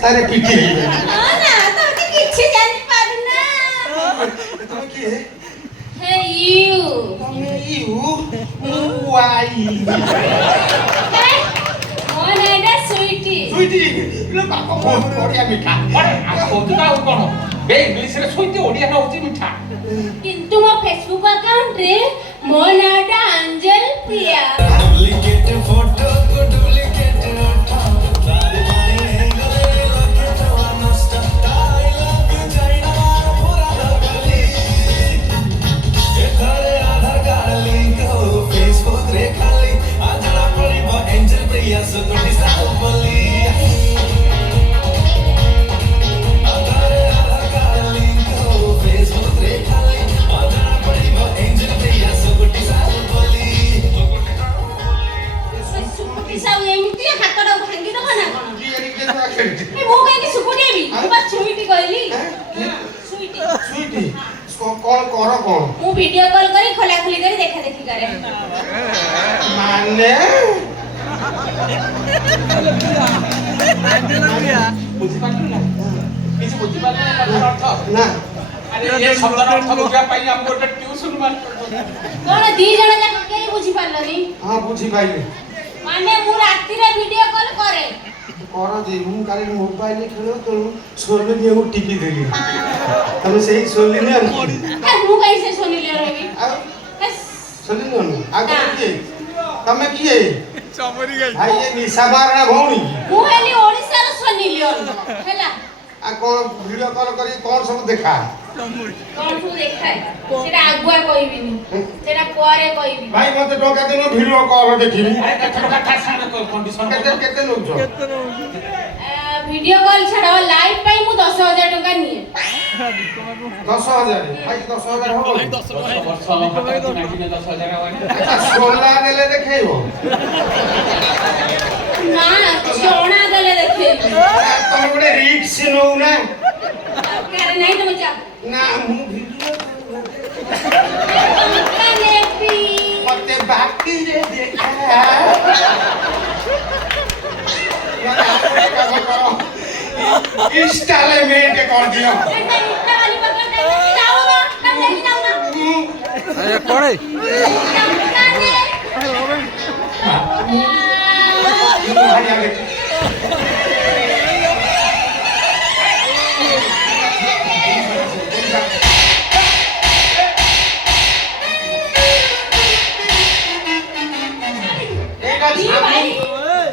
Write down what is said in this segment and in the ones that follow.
ଅବସ୍ଥାରେ ପିଟି ହେଇଗଲି। ନା ତମେ କିଛି ଜାଣିପାରୁନା। ତମେ କିଏ? ହେ ୟୁ ତମେ ୟୁ ମୁଁ ୱାଇ। ମୋ ନାଁଟା ସୁଇଟି। ସୁଇଟି ଇଲୋ ବାପ ବହୁତ ବଢିଆ ମିଠା। ଆରେ କହୁଛୁ ନା ଆଉ କଣ ବେ ଇଂଲିଶରେ ଶୋଇଛି ଓଡ଼ିଆରେ ହଉଛି ମିଠା। କିନ୍ତୁ ମୋ ଫେସବୁକ୍ ଆକାଉଣ୍ଟରେ ମୋ ନାଁଟା ଆଞ୍ଜେଲ ପ୍ରିୟା। ଏମିତି ହାତଟାକୁ ଭାଙ୍ଗିଦବ ନା କଣ? ମୁଁ କାହିଁକି ସୁକୁଟି ହେବି? ମୁଁ ବା ସୁଇଟି କହିଲି। ସୁଇଟି ସୁଇଟି କଣ କର କଣ? ମୁଁ ଭିଡିଓ କଲ୍ କରି ଖୋଲାଖୋଲି କରି ଦେଖା ଦେଖି କରେ। ମାନେ ବୁଝିପାରିଲୁ ନା କିଛି ବୁଝିପାରିଲୁ ନା କଥାର ଅର୍ଥ? ନା ଆରେ ଏ ଶବ୍ଦର ଅର୍ଥ ବୁଝିବା ପାଇଁ ଆମକୁ ଗୋଟେ ଟ୍ୟୁସନ ମାଷ୍ଟର କଣ ଦି ଜଣ ଯାକ କେହି ବୁଝିପାରିଲନି? ହଁ ବୁଝିପାଇଲି। ମାନେ ମୁଁ ରାତିରେ ଭିଡିଓ କଲ୍ କରେ। କର ଯେ ମୁଁ କାଲି ମୋବାଇଲ ଖେଳ ତେଣୁ ସୋଲିନିଆକୁ ଟିପି ଦେଲି। ତମେ ସେଇ ସୋଲିନିଆ ମୁଁ କାହିଁ ସେ ଶୁଣିଲି ରହିବି? ଆଉ ହେସ୍। ସୋଲିନିଆ ନୁହଁ ଆଉ ତମେ କିଏ? ଭାଇ ଏ ନିଶା ମାରଣା ଭଉଣୀ। ମୁଁ ହେଲି ଓଡ଼ିଶାର ସୋନି ଲିଓନ ହେଲା। ଆଉ କଣ ଭିଡିଓ କଲ୍ କରି କଣ ସବୁ ଦେଖା? କଣ ସବୁ ଦେଖାଏ ସେଟା ଆଗୁଆ କହିବିନି, ସେଟା ପରେ କହିବି। ଭାଇ ମତେ ଟଙ୍କା ଦେଲ ଭିଡିଓ କଲ୍ ଦେଖିବି। କଣ୍ଡିସନ କେତେ ନଉଛ? ଭିଡିଓ କଲ୍ ଛାଡ଼ ଲାଇଭ ପାଇଁ ମୁଁ 10,000 ଟଙ୍କା ନିଏ। 10,000 ଭାଇ 10,000 ହବ? 10 ବର୍ଷ ନାଗିନେ 10,000 ହବ। ସୋଲା ଦେଲେ ଦେଖେଇବ? ନା ଜଣା ଦେଲେ ଦେଖେଇବି। ତମେ ଗୋଟେ ରିକ୍ସ ନଉନା। ଦରକାର ନାହିଁ ତମେ ଯାଅ। ନା ମୁଁ ଭିଡିଓ ଟଙ୍କା ନେବି। ମତେ ବାକିରେ ଦେଖା। ଇନଷ୍ଟାଲମେଣ୍ଟ କରିଦିଅ। କଣେ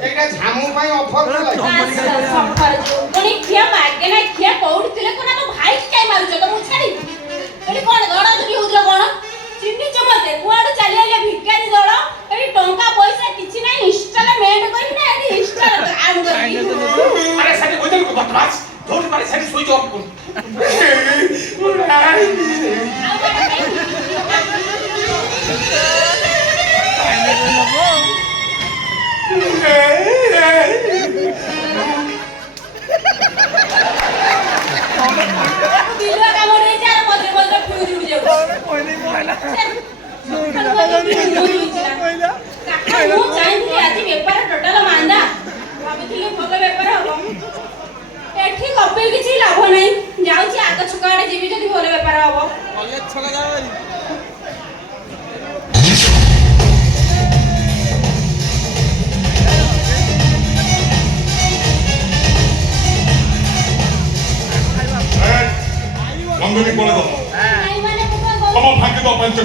ଏଇଟା ଝାମୁ ପାଇଁ ଅଫର ଦେଲା। ଖିଆ ମାଗେନା ଖିଆ କୋଉଠି ଥିଲେ କଣ ଆମ ଭାଇ କାଇ ମାରୁଛ ତ ମୁଁ ଛାଡି ଏଠି କଣ ଦଳ ଯଦି ହଉଥିଲା କଣ ଚିହ୍ନିଛ ମତେ କୁଆଡୁ ଚାଲି ଆଇଲେ ଭିକାରୀ ଦଳ ଏଠି ଟଙ୍କା ପଇସା କିଛି ନାହିଁ ଇନଷ୍ଟଲମେଣ୍ଟ କରିବି ନା ଏଠି ଇନଷ୍ଟଲ ଆଡ କରିବି। ଆରେ ସେଠି ବୁଝିଲୁ ବଦମାସ ଯୋଉଠି ପାରେ ସେଠି ଶୋଇ ଯାଅ। ଦିଲୁଆ କାମରେ ହେଇଛି ଆଉ ମଝିରେ ମଝିରେ ଫ୍ୟୁଜ ଉଡି ଯାଉଛି। ମୁଁ ଚାହିଁଥିଲି ଆଜି ବେପାର ଟୋଟାଲ ମାନ୍ଦା ଭାବୁଥିଲି ଭଲ ବେପାର ହବ ଏଠି କପି କିଛି ଲାଭ ନାହିଁ ଯାଉଛି ଆଗ ଛକ ଆଡେ ଯିବି ଯଦି ଭଲ ବେପାର ହବ। Ang galing mo na to. ନାଇଁ ମାନେ ମୁଁ କଣ Come on, ଭାଙ୍ଗିବ ପାଞ୍ଚ